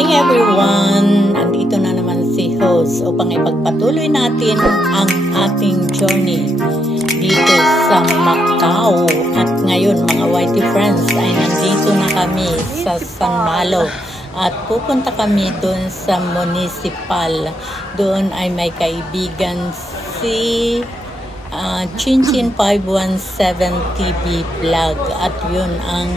morning everyone! Andito na naman si host upang ipagpatuloy natin ang ating journey dito sa Macau. At ngayon mga Whitey friends ay nandito na kami sa San Malo. At pupunta kami doon sa municipal. Doon ay may kaibigan si Chinchin 517 TV vlog. At yun ang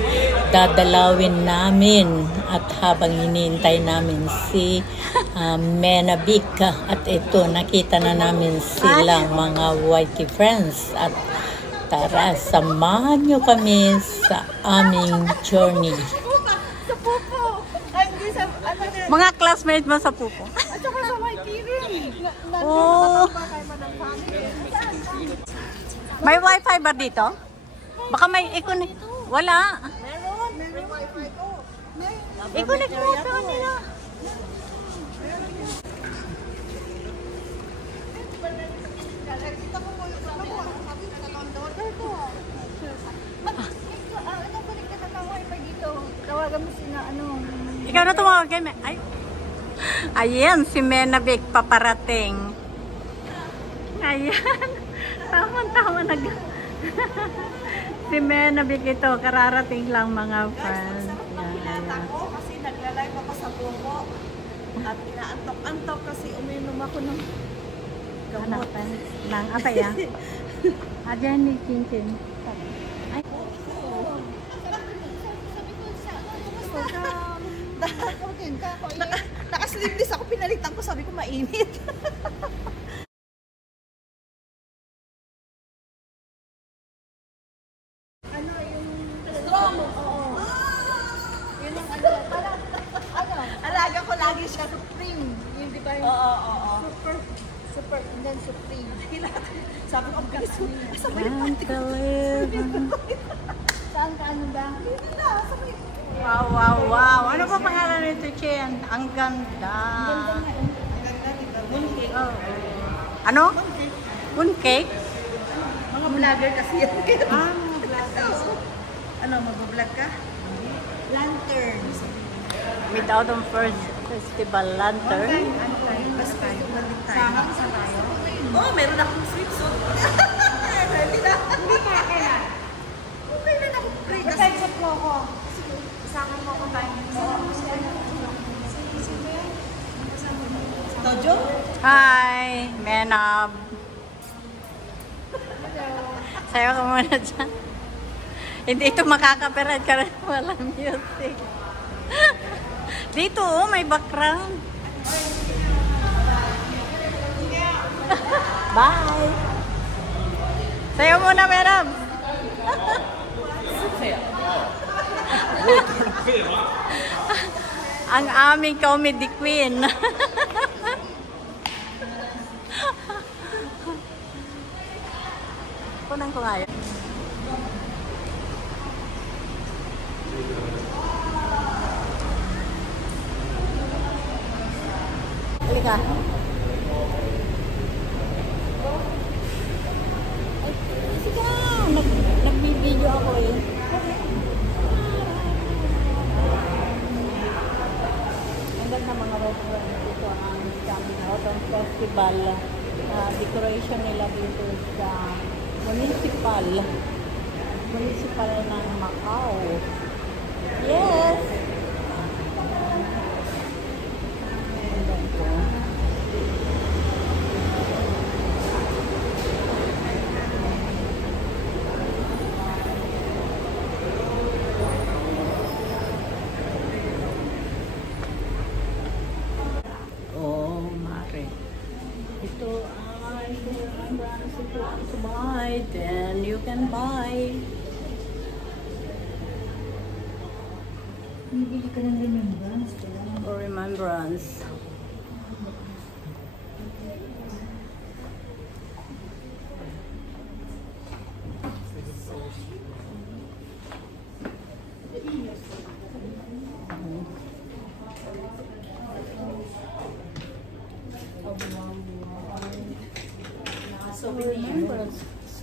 dadalawin namin. At habang hinihintay namin si Menabik. At ito, nakita na namin sila mga Whitey friends. At tara, samahan nyo kami sa aming journey. Mga classmates mo sa Pupo. At saka sa Whitey rin. Oh. May wifi ba dito? Baka may i-connect. Wala. Meron. May wifi ko. I-connect mo sa kanila. Kita ko mo yung sabi ko. Sabi ko sa daughter ko. Ano balik ka sa wifi dito? Tawagan mo sila Ikaw na tumawag kay Ay. Ayan, si Menabik paparating. Ayan. Tama-tama si Menabik ito, kararating lang mga friends. Pinata ko kasi nagla-live ako sa buko. At inaantok-antok kasi uminom ako ng gamot. Nang ataya. Ayan ni Chinchin. Ay. Naka-sleeveless ako, pinalitan ko, sabi ko mainit. Ano yung strong? Oo. Yun ang parang, alaga ko lagi siya, Supreme. Yung di ba yung, oo. Super, and then Supreme. Sabi ko, sabi ko, saan ka ano ba? Dito na, sabi ko. Wow. Ano pa pangalan nito, Chen? Ang ganda. Mooncake. Oh. Ano? Mooncake? Mga vlogger kasi yan. Mga vlogger. Ano, mag-vlog ka? Lanterns. Without the first festival lantern. Ano tayo? Basta tayo. Balik tayo. Sama ko sa tayo. Oo, meron akong swimsuit. Ready na. Hindi ka, kailan? Okay na ako. Mag-time mo ako. Isama mo ako tayo. Tojo? Hi, Menab. Sayo ka muna dyan. Hindi ito makakaperat ka rin. Walang music. Dito, may background. Bye. Sayo muna, Menab. Ang aming comedy queen. Kunan ko nga yun. Halika. Sige, nagbibideo ako eh. Ang ganda mga restaurant dito ang Autumn Festival. Decoration nila dito sa municipal ng Macau. Yes! Ito ay brands if you want to buy, then you can buy. Bibili ka ng remembrance. Or remembrance.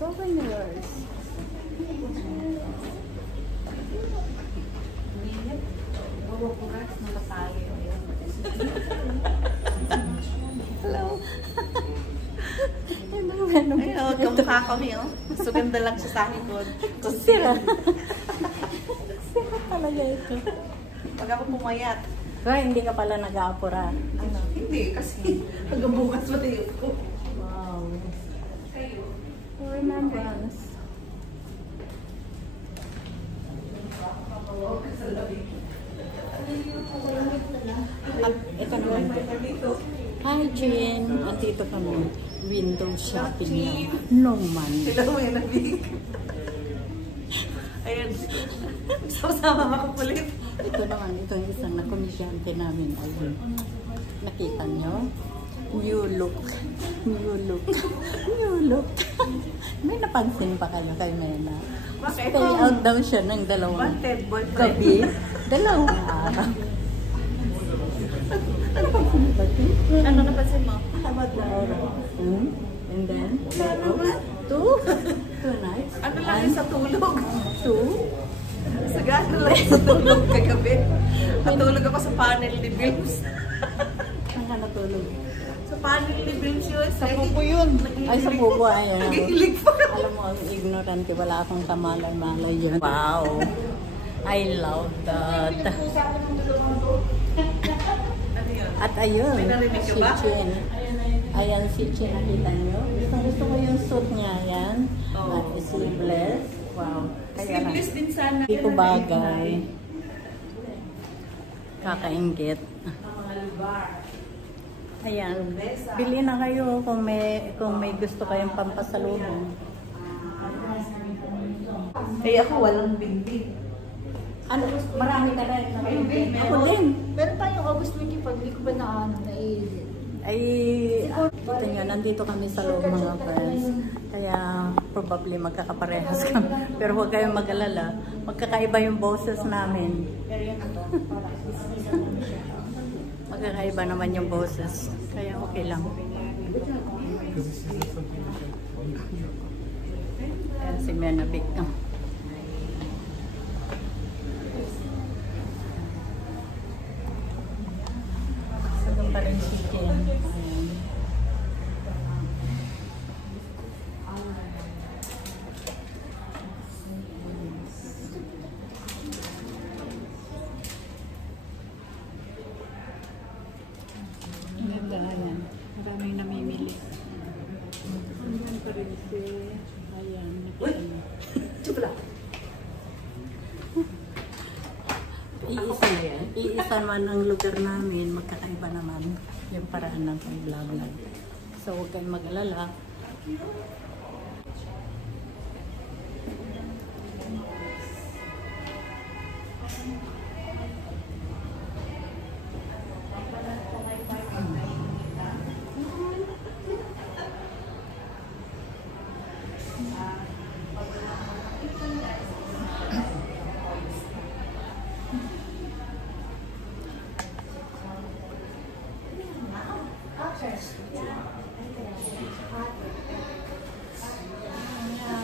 Souvenirs. Bukas nakatali. Hello. Ano Ay, oh, kamukha kami, oh. So, ganda lang siya sa akin doon. Sira. Sira talaga ito. Pag ako pumayat. Kaya hindi ka pala nag-aapura. Ano? Hindi, kasi hanggang bukas pa tayo ko. Wow. For remembrance. At ito naman po. Hi, Jean. Andito kami. Window shopping na. Noman. Hello, may nabig. Ayan. Sama makukulit. Ito naman, ito yung isang nakomedyante namin. Ayun. Nakita nyo? New look. New look. New look. May napansin pa kayo kay Mena? Bakit? Stay out daw siya ng dalawang Wanted boyfriend. gabi. Dalawang araw. Ano pansin ba ito? Ano napansin mo? About the araw. And then, two nights. Ano lang yung sa tulog? Two. Sagana lang yung sa tulog kagabi. Natulog ako sa panel ni Bilms. Saan ka natulog? Sa panel ni Bilms yun. Sa pupo yun. Ay, sa pupo. Ayan. Nagigilig pa. Alam mo, ignorant ka. Wala akong kamalay-malay yun. Wow. I love that. Ano yun? At ayun, May narinig ka si ba? Chin. Ayan si Chin, nakita nyo? Gusto ko yung suit niya. Ayan. Oh. At sleeveless. Wow. Kaya lang. Sleeveless din sana. Hindi ko bagay. Kakaingit. Ayan. Bili na kayo kung may gusto kayong pampasalubong. Eh ako walang bingbing. Ano? Marami ka rin. Ayun, Ako din. Meron pa yung August 24, hindi ko ba na-edit? Ay, dito nyo, nandito kami sa loob mga friends. Kaya probably magkakaparehas kami. Pero huwag kayong mag-alala. Magkakaiba yung boses namin. Magkakaiba naman yung boses. Kaya okay lang. Ayan si Menabik. Doon pa rin si Ken. Ayan. Ganda, ayan. Maraming namimili. Ayan pa rin si... Ayan. Iisa man ang lugar namin, magkakaiba naman yung paraan ng pag-vlog. So huwag kayong mag-alala.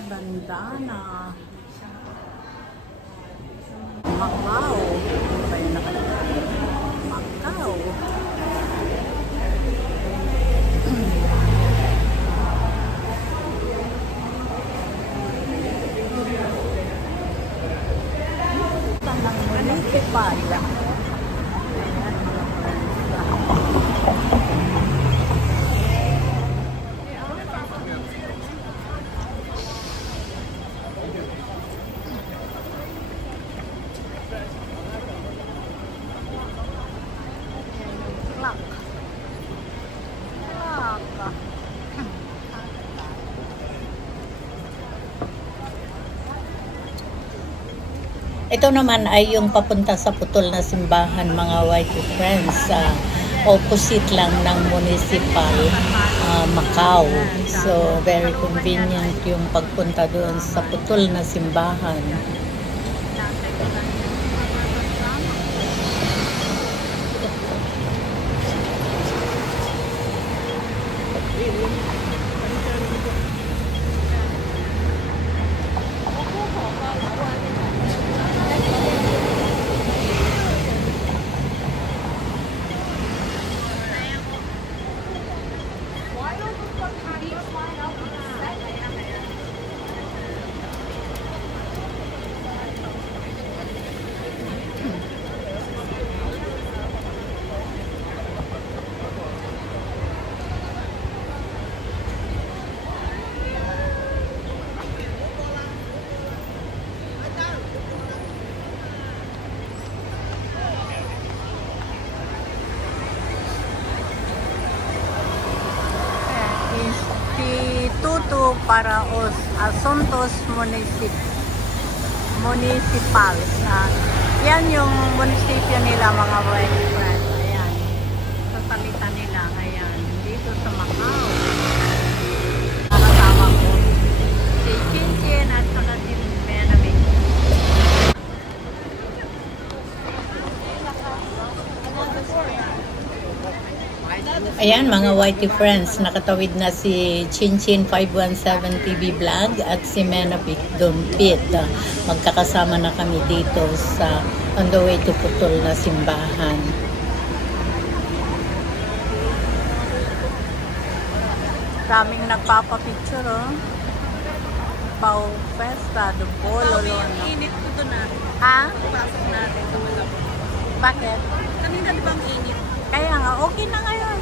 Bandana. Macau. Ano ba yung nakalagay? Macau. Tanang municipal. Ito naman ay yung papunta sa putol na simbahan, mga white friends, sa opposite lang ng municipal Macau. So very convenient yung pagpunta doon sa putol na simbahan. para Asuntos Municipals. Yan yung munisipyo nila, mga white friends. Ayan. Sa salita nila. Ayan. Dito sa Macau. Nakasama ko si Chinchin at saka si Benami. Ayan mga Whitey friends, nakatawid na si Chinchin 517 TV Vlog at si Menabik Dumpit. Magkakasama na kami dito sa on the way to Putol na simbahan. Daming nagpapapicture, oh. Pau Festa, Dupolo, Lono. Init ko doon natin. Ha? Pasok natin sa malabot. Bakit? Kanina di ba ang init? Kaya nga, okay na ngayon.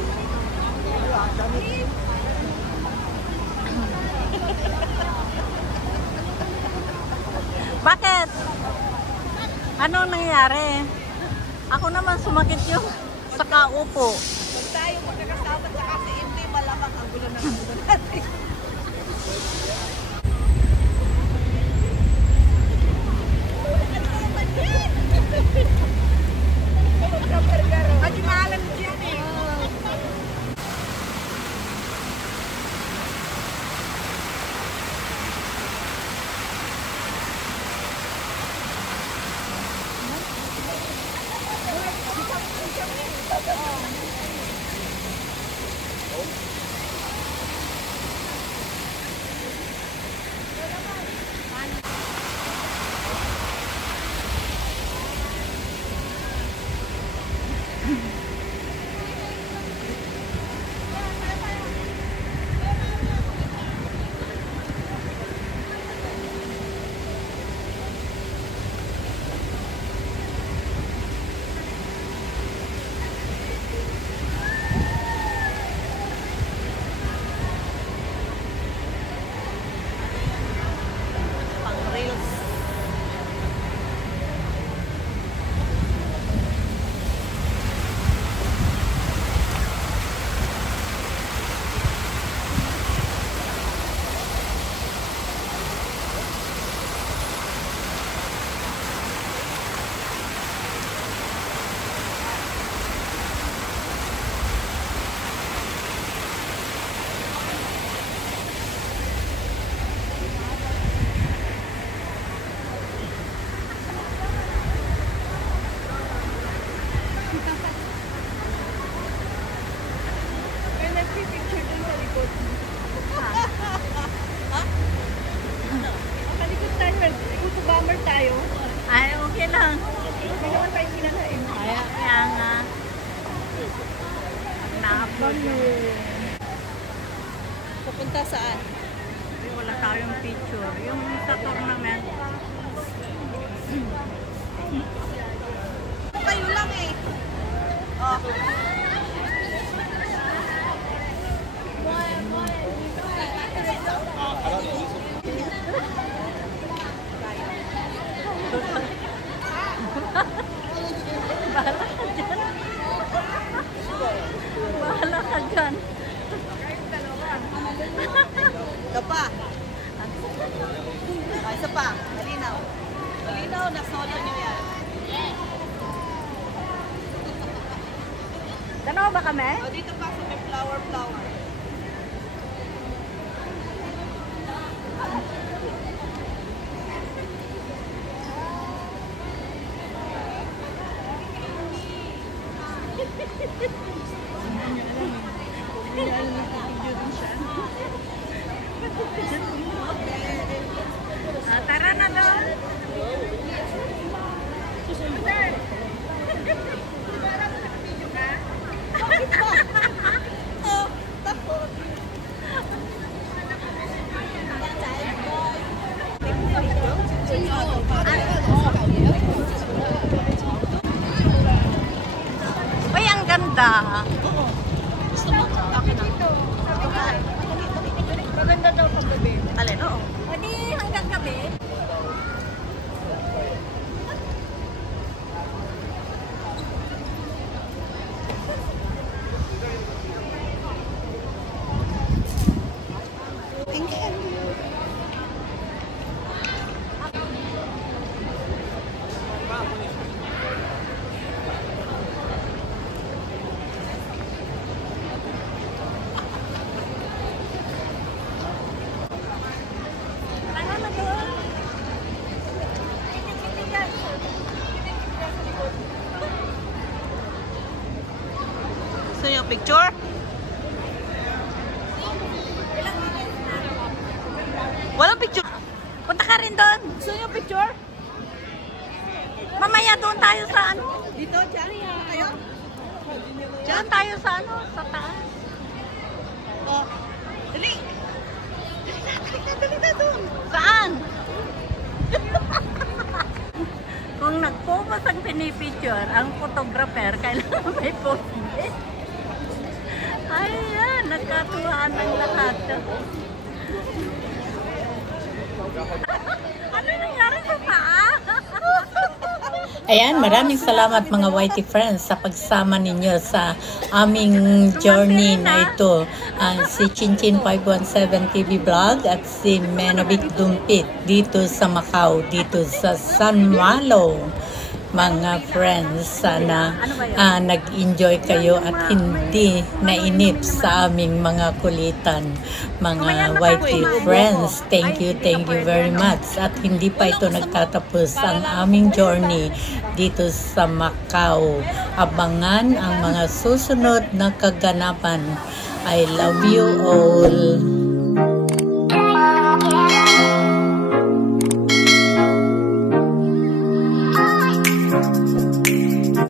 Bakit? Ano nangyari? Ako naman sumakit yung sa kaupo. Huwag tayo magkakasama sa kasi hindi malamang ang gulo ng gulo natin. Haji mahalan dyan eh. Ay, okay lang. May naman tayo kinakain. Kaya nga. Na-upload mo. Pupunta saan? Wala tayong picture. Yung sa tournament. Kayo lang eh. Oh. Bahala ka dyan. Ito pa. Isa pa. Malinaw. Malinaw, nasolo nyo yan. Dalawa ba kami? O, dito pa sa may flower. Tara na doon. Uy, ang ganda. Maganda daw pag gabi. Alin, oo. O di hanggang gabi. Thank you. Picture? Walang picture. Punta ka rin doon. Gusto niyo picture? Mamaya doon tayo sa ano? Dito, dyan. Kayo? Dyan tayo sa ano? Sa taas. Oh. Dali! Dali na doon. Saan? Kung nag-focus ang pinipicture, ang photographer, kailangan may pose. Ayan, nagkatuwaan ng lahat. Ano nangyari sa paa? Ayan, maraming salamat mga Whitey friends sa pagsama ninyo sa aming journey na ito. Si Chinchin 517 TV Vlog at si Menobik Dumpit dito sa Macau, dito sa San Malo. Mga friends, sana nag-enjoy kayo at hindi nainip sa aming mga kulitan. Mga Whitey friends, thank you very much. At hindi pa ito nagtatapos ang aming journey dito sa Macau. Abangan ang mga susunod na kaganapan. I love you all.